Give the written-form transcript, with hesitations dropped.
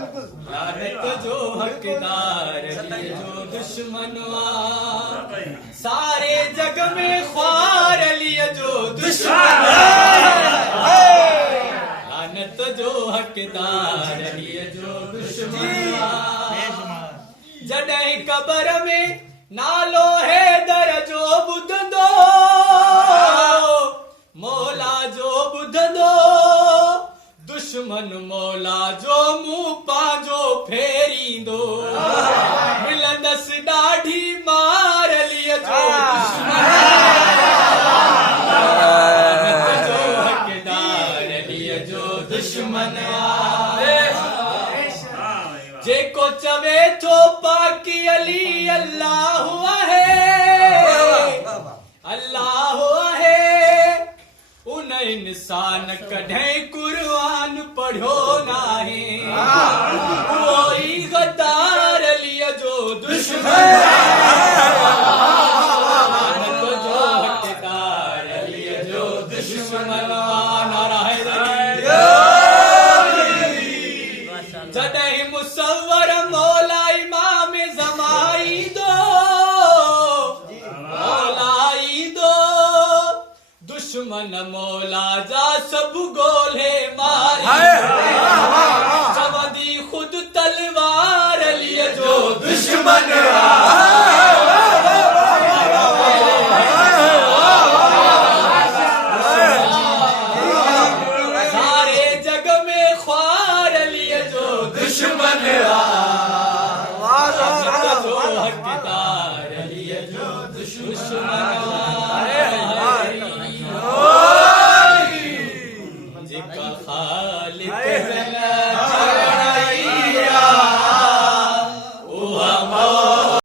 लानत जो हकदार लिए जो दुश्मनवा सारे जग में ख्वार लिए जो दुश्मन लानत जो हकदार लिए जो दुश्मनवा जॾहिं कबर में नालो है दर जो ॿुधंदो मौला जो ॿुधंदो दुश्मन मौला जो मुंहुं पंहिंजो फेरींदो मिलंदसि ॾाढी मार लिए जो दुश्मन जो हक़दार लिए जो दुश्मन जेको चवे थो पाकी अली अल्लाह आहे अल्लाह आहे उन इंसान कॾहिं क़ुर्आन पढ़ियो नाहे उहो ई गद्दार लिए जो दुश्मन जो हक़दार लिए जो दुश्मन जॾहिं मुसव्वर मौला इमाम ज़माई दो मौलाई दो दुश्मन मौला जा सब गोले मारी चवंदी खुद तलवार लिए जो दुश्मन सारे जग में ख्वार लिए जो दुश्मन